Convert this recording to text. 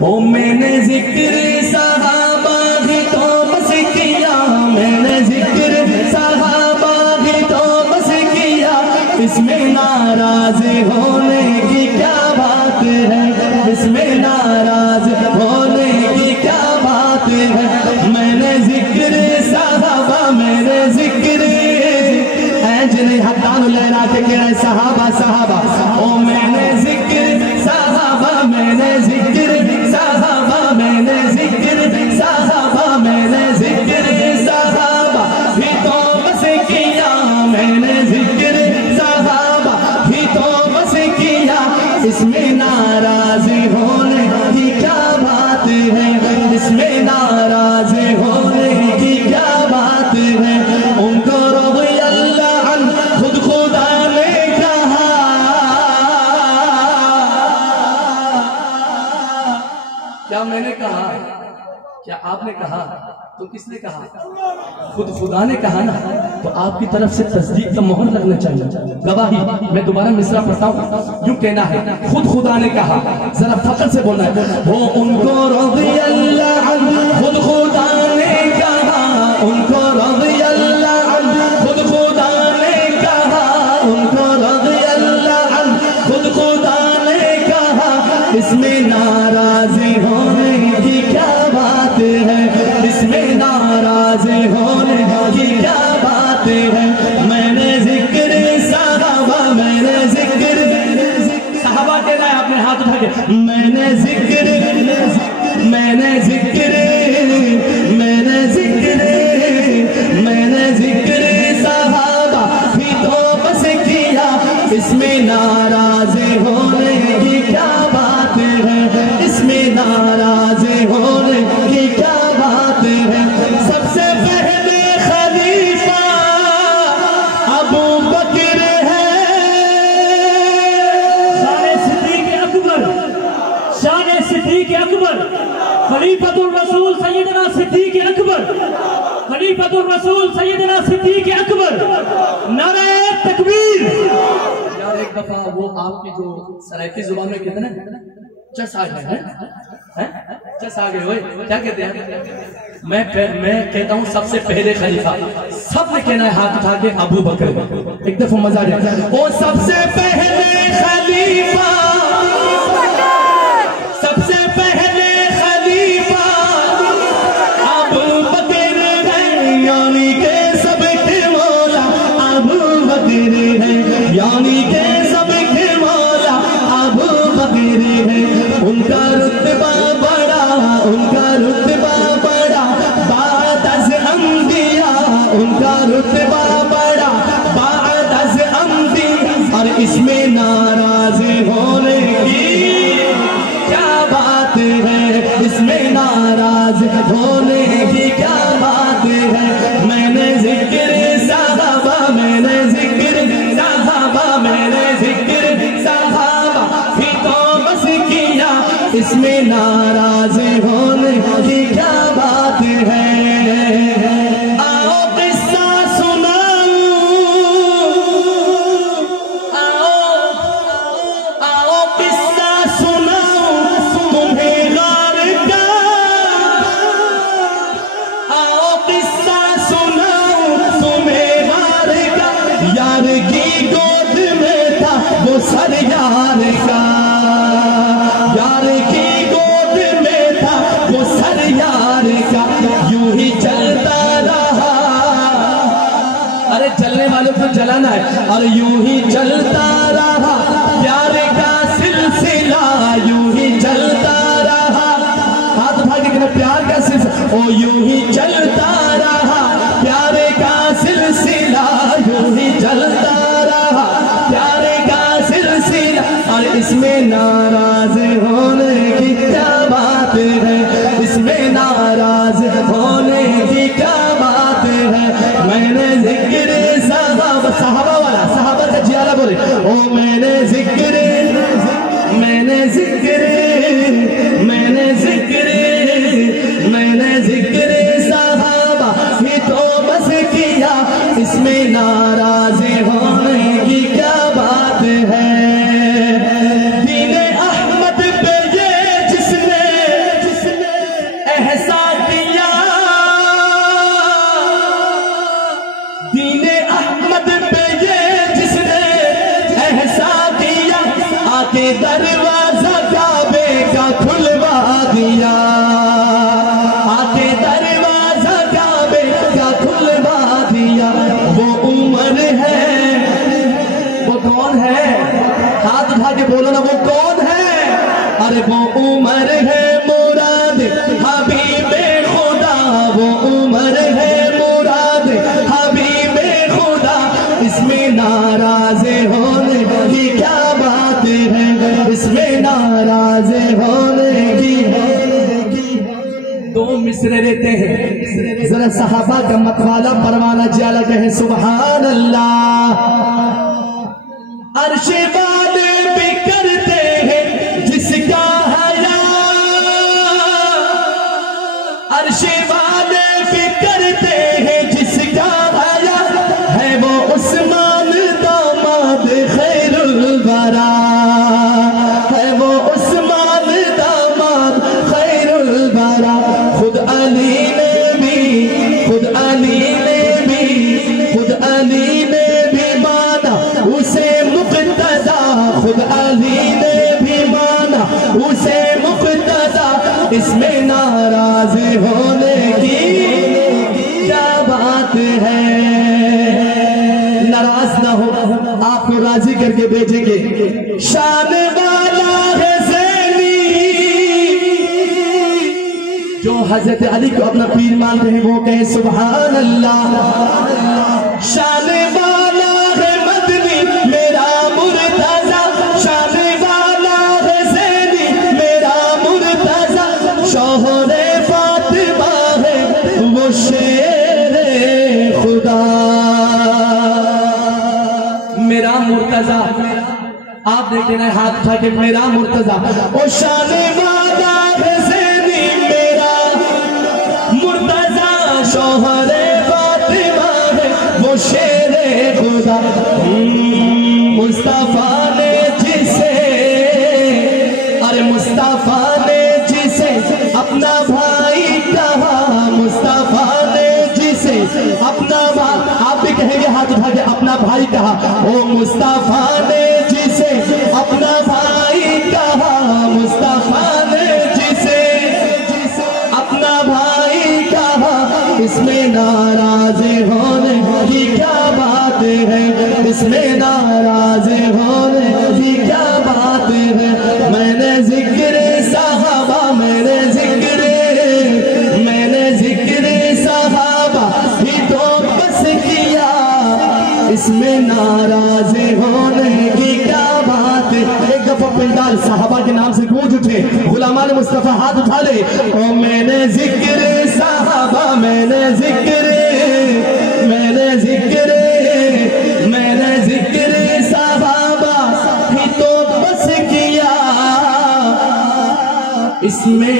ओ मैंने जिक्र सहाबा ही तो बस किया, मैंने जिक्र सहाबा ही तो बस किया, इसमें नाराज होने की क्या बात है, इसमें नाराज होने की क्या बात है। मैंने जिक्र सहाबा, मैंने जिक्र जिन्हें हटान लहरा के कह रहे सहाबा सहाबा, ओ मैंने जिक्र सहाबा, मैंने जिक्र सहाबा, मैंने जिक्र सहाबा, मैंने जिक्र सहाबा ही तो बस किया, मैंने जिक्र सहाबा ही तो बस किया, इसमें नाराज होने की क्या बात है, इसमें नाराज होने की क्या बात है। उनको क्या मैंने कहा, क्या आपने कहा, तो किसने कहा? खुद खुदा ने कहा ना, तो आपकी तरफ से तस्दीक का मोहर लगना चाहिए, गवाही। मैं दोबारा मिसरा पढ़ता हूँ, यूं कहना है खुद खुदा ने कहा, जरा फख्र से बोलना है, वो उनको रज़ी अल्लाह अन्हु, खुद खुदा ने कहा, उनको रज़ी अल्लाह अन्हु, खुद खुदा ने कहा, उनको रज़ी अल्लाह अन्हु, खुद खुदा ने कहा, इसमें नाराज होने की क्या बात है, इसमें नाराज होने की क्या बात है। मैंने जिक्र सहाबा, मैंने जिक्र सहाबा कहना है, अपने हाथ उठा के, मैंने जिक्र, मैंने जिक्र, मैंने जिक्र, मैंने जिक्र सहाबा भी तो बस किया, इसमें नाराज होने की क्या बात है, इसमें नाराज होने की क्या बात है। सबसे पहले खलीफा अबू बकर है, शान सिद्दीक अकबर, शान सिद्दीक अकबर, खलीफतुर रसूल सैयदना सिद्दीक अकबर, खलीफतुर रसूल सैयदना सिद्दीक अकबर, नारे तकबीर। यार एक दफा वो आपकी जो सरायकी जुबान में कितने चस आ गए हैं, चस आ गए, क्या कहते हैं? मैं कहता हूँ सबसे पहले खलीफा, सबने कहना है हाथ उठा के अबू बकर, एक दफा मजा आ जाए, वो सबसे पहले खलीफा, सबसे पहले खलीफा अबू बकर है, यानी के सबके मौला अबू बकर है, यानी के सबके मौला अबू बकर है। उनका रुतबा बड़ा, उनका रुतबा बड़ा बाद अज़ अंबिया, उनका रुतबा बड़ा बाद अज़ अंबिया, और इसमें नाराज होने की क्या बात है, इसमें नाराज होने की क्या बात है। मैंने जिक्र सहाबा, मैंने जिक्र सहाबा, मैंने जिक्र सहाबा भी तो बस किया, इसमें नाराज होने की क्या बात है। आओ किस्सा सुनाऊं, आओ किस्सा सुनाऊं तुम्हें गार का, आओ किस्सा सुनाऊं तुम्हें गार का, यार की गोद में था वो सर यार का, यार की गोद में था वो सर यार का, यूं ही चलता रहा, अरे चलने वालों को जलाना है, और यूं ही चलता रहा प्यार का सिलसिला, यूं ही चलता रहा, हाथ उठा के कहना प्यार का सिलसिला, ओ यूं ही चलता रहा प्यार का सिलसिला, यूं ही चलता रहा प्यार का सिलसिला, और इसमें नाराज होने की क्या बात है, इसमें नाराज होने की क्या बात है। मैंने जिक्र सहाबा, सहाबा वाला सहाबा से जियाला बोले, ओ मैंने जिक्र, मैंने जिक्र, मैंने जिक्र, मैंने जिक्र सहाबा उम्र है मुराद हबीबे खुदा, वो उम्र है मुराद हबीबे खुदा, इसमें नाराज होने की क्या बात है, इसमें नाराज होने की। दो मिसरे रहते हैं, जरा सहाबा का मतवाला परवाना जाला कहे सुभान अल्लाह। अर्शे वाले भी करते हैं जिसका हया, अर्शे वाले भी करते हैं जिसका हया, है वो उस्मान दामाद खैरुल वरा, है वो उस्मान दामाद खैरुल वरा। खुद अली ने भी, खुद अली ने भी, खुद अली ने भी माना उसे मुक़्तदा, खुद अली ने भी माना उसे मुक़्तदा, इसमें नाराज होने की क्या बात है। नाराज ना हो, आपको राजी करके भेजेंगे। शान वाला है जो हजरत अली को अपना पीर मानते हैं वो कहे सुभान अल्लाह। शान वाला है मदनी मेरा मुर्तजा, शान वाला है ज़ैनी मेरा मुर्तजा, शौहरे फातिमा है वो शेरे खुदा, मेरा मुर्तजा। आप देख लेना हाथ उठा के, मेरा मुर्तजा। ओ शान वाला है शौहरे फातिमा है वो शेरे खुदा। मुस्तफा ने जिसे, अरे मुस्तफा ने जिसे अपना भाई कहा, मुस्तफा ने जिसे अपना भाई, आप भी कहेंगे हाथ उठा के अपना भाई कहा। ओ मुस्तफा ने जिसे अपना भाई कहा, मुस्तफा ने जिसे अपना भाई कहा, इसमें नाराज होने की क्या बात है, इसमें नाराज होने की क्या बात है। मैंने जिक्र सहाबा, मैंने जिक्र सहाबा ही तो बस किया, इसमें नाराज होने की क्या बात है। एक दफा पिंडाल साहबा के नाम से गूंज उठे, गुलामान मुस्तफा हाथ उठा ले। ओ मैंने जिक्र साहबा, मैंने जिक्र साहबा ही तो बस किया, इसमें